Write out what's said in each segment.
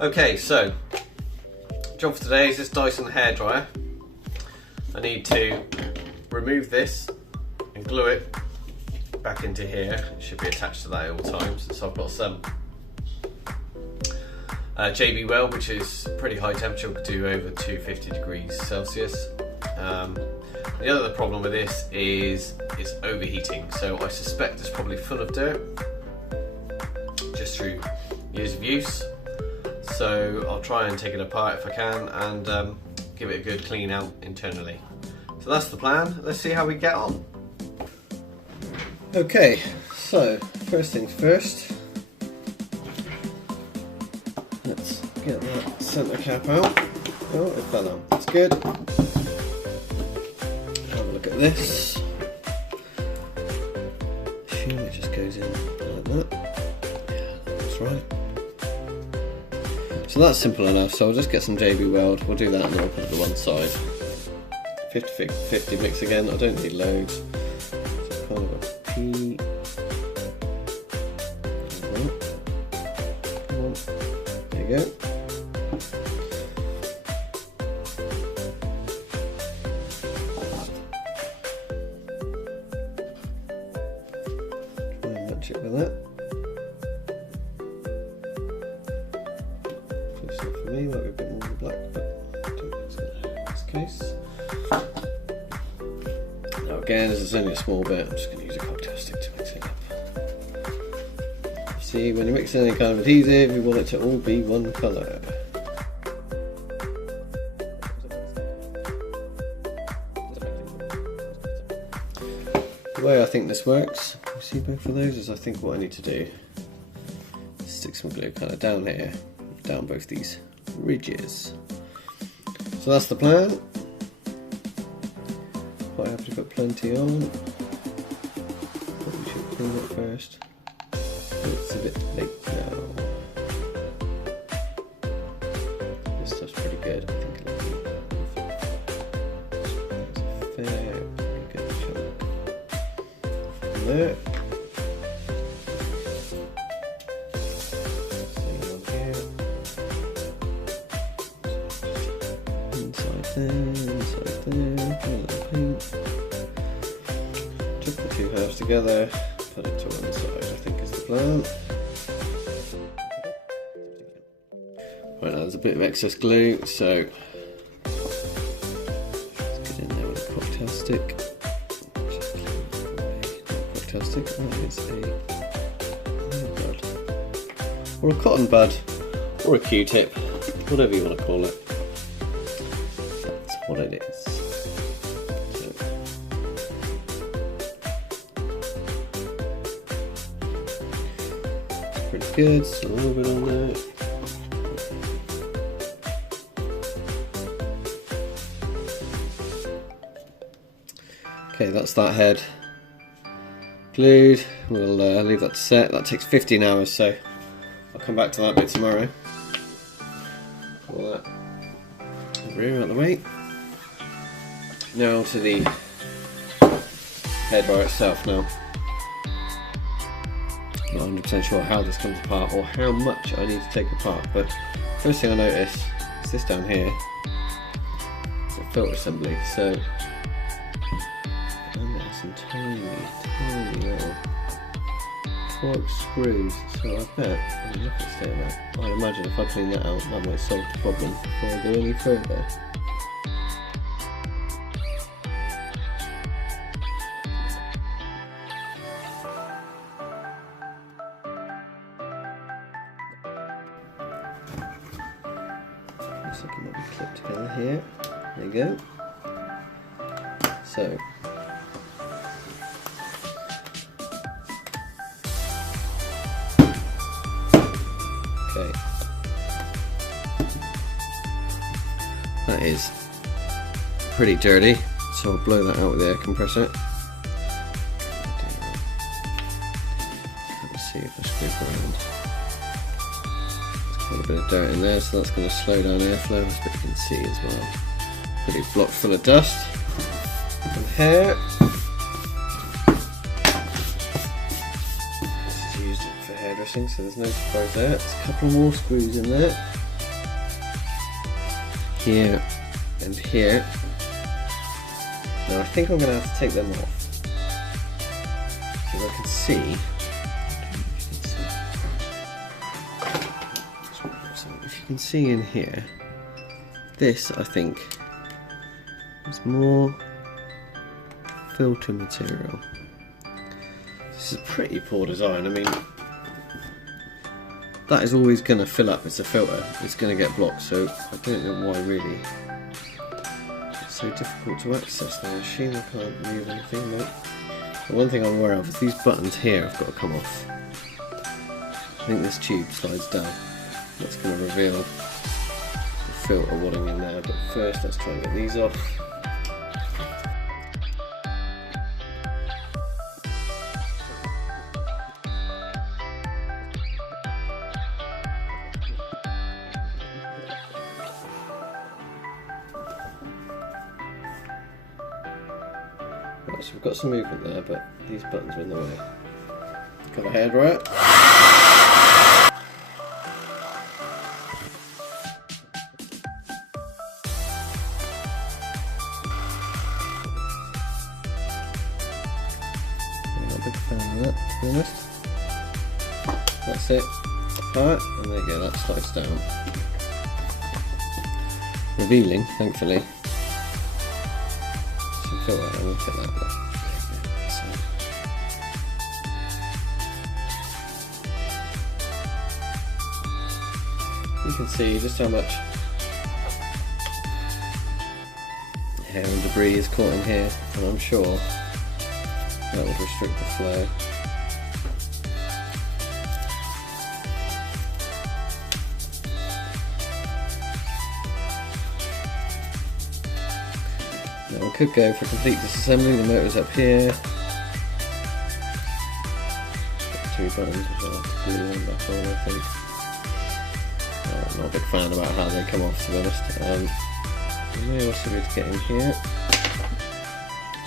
Okay, so job for today is this Dyson Hairdryer. I need to remove this and glue it back into here. It should be attached to that at all times. So I've got some JB weld, which is pretty high temperature, we could do over 250 degrees Celsius. The other problem with this is it's overheating, so I suspect it's probably full of dirt just through years of use. So I'll try and take it apart if I can and give it a good clean out internally. So that's the plan. Let's see how we get on. Okay, so first things first, let's get that centre cap out. Oh, it fell out. That's good. Have a look at this. It just goes in like that. Yeah, that's right. So that's simple enough. So I'll just get some JB weld. We'll do that and then I'll put it to one side. 50-50 mix again. I don't need loads. So kind of a P. Come on. There you go. Try and match it with that. Close enough for me, might be a bit more black, but I don't think it's going to hurt in this case. Now again, this is only a small bit, I'm just going to use a cocktail stick to mix it up. See, when you're mixing any kind of adhesive, you want it to all be one colour. The way I think this works, you see both of those, is I think what I need to do is stick some glue kind of down here, down both these ridges. So that's the plan. Quite happy to put plenty on. Probably should clean it first. It's a bit late now. This stuff's pretty good. I think it'll be a fair, pretty good chunk from there. Same on here. Inside there, a little paint. Chuck the two halves together, put it to one side, I think is the plan. Right, now there's a bit of excess glue, so let's get in there with a cocktail stick. Not a cocktail stick, that is a bud. Or a cotton bud, or a Q-tip, whatever you want to call it. That's what it is. Pretty good, still a little bit on there. Okay, that's that head glued. We'll leave that to set. That takes 15 hours, so I'll come back to that bit tomorrow. Pull that rear out of the way. Now to the hairdryer itself now. Not 100% sure how this comes apart or how much I need to take apart, but first thing I notice is this down here, it's a filter assembly, so and there's some tiny little torque screws, so I bet, look at that, I imagine if I clean that out, that might solve the problem before I go any further. Looks like it might be clipped together here. There you go. So, okay, that is pretty dirty, so I'll blow that out with the air compressor. Let's see if I scrape around. There's quite a bit of dirt in there, so that's going to slow down airflow, as you can see as well. Pretty block full of dust and hair. This is used for hairdressing, so there's no surprise there. There's a couple more screws in there. here and here. Now I think I'm going to have to take them off, because I can see, so if you can see in here, this I think is more filter material. This is a pretty poor design. I mean, that is always going to fill up. It's a filter, it's going to get blocked, so I don't know why really it's so difficult to access the machine. I can't move anything, no. The one thing I'm aware of is these buttons here have got to come off. I think this tube slides down. That's going to reveal the filter wadding in there, but first let's try and get these off. Right, so we've got some movement there, but these buttons are in the way. Got a hairdryer. I'm not a big fan of that, to be honest. That's it. Apart, and there you go, that slides down. Revealing, thankfully. Filter, and we'll put that there. So. You can see just how much hair and debris is caught in here, and I'm sure that would restrict the flow. Now we could go for complete disassembly. The motor's up here. Got 2 buttons, which I'll have to glue them back on, I think. I'm not a big fan about how they come off, to be honest. We may also need to get in here.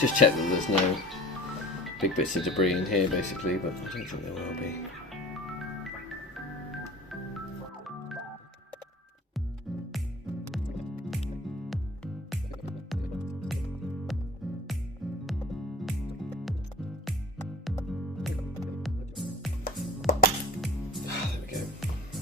Just check that there's no big bits of debris in here, basically, but I don't think there will be.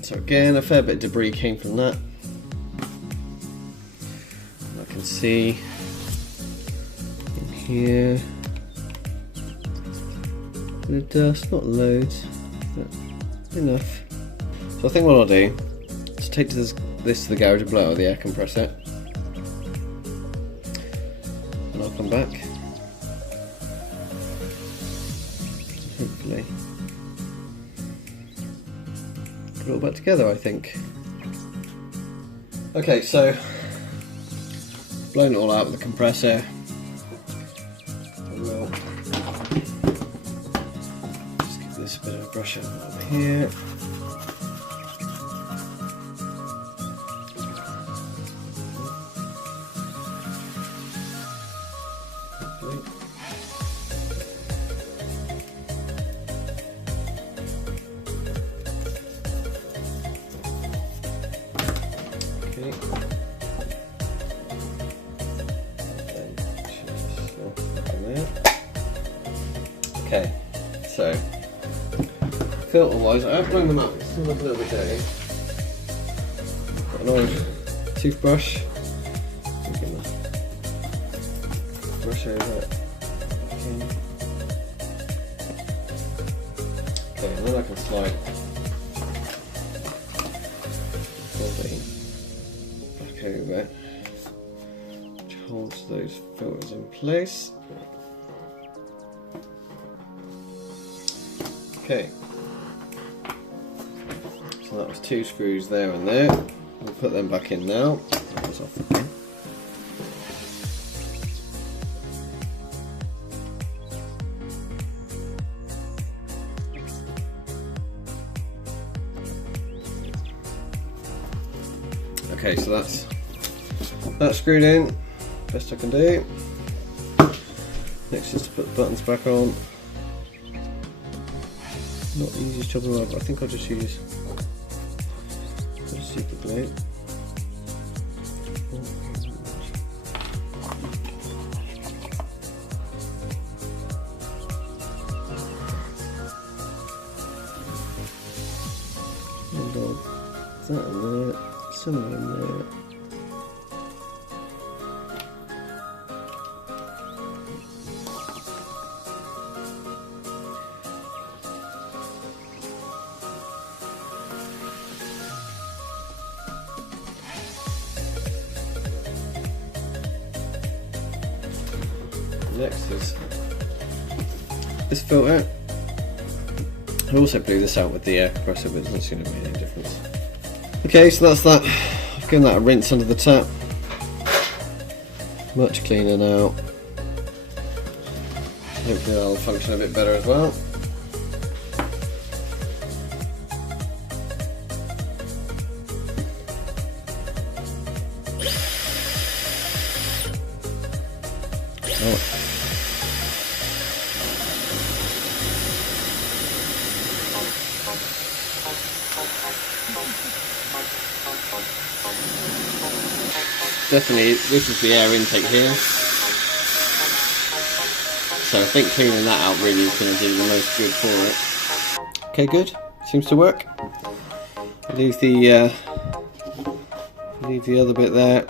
So again, a fair bit of debris came from that. And I can see in here a bit of dust, not loads, but enough. So I think what I'll do is take this to the garage and blow out the air compressor, and I'll come back. Hopefully put it all back together, I think. Okay, so blown it all out with the compressor. We'll just give this a bit of a brush over here. Okay, so filter wise, I have blown them out, it's still a little bit dirty. Got an old toothbrush, I'm gonna brush over it. Okay, and then I can slide body back over, which holds those filters in place. Okay, so that was 2 screws there and there. We'll put them back in now. That was off again. Okay, so that's screwed in, best I can do. Next is to put the buttons back on. Not the easiest job in the world, but I think I'll just use super glue. Is that in there? Somewhere in there. Next is this filter. I also blew this out with the air compressor, but it doesn't seem to make any difference. Okay, so that's that. I've given that a rinse under the tap. Much cleaner now. Hopefully that'll function a bit better as well. Oh. Definitely, this is the air intake here. So I think cleaning that out really is going to do the most good for it. Okay, good. Seems to work. Leave the other bit there,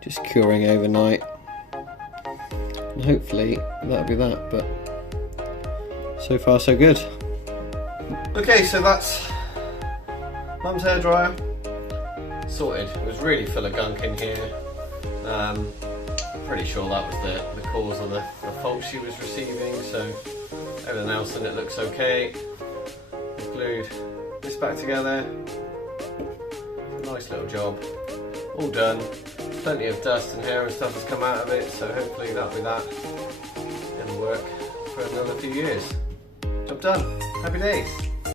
just curing overnight, and hopefully that'll be that. But so far so good. Okay, so that's Mum's hairdryer sorted. It was really full of gunk in here. Pretty sure that was the cause of the fault she was receiving, so everything else in it looks okay. I've glued this back together. Nice little job. All done. Plenty of dust and hair and stuff has come out of it, so hopefully that'll be that. It'll work for another few years. Job done. Happy days.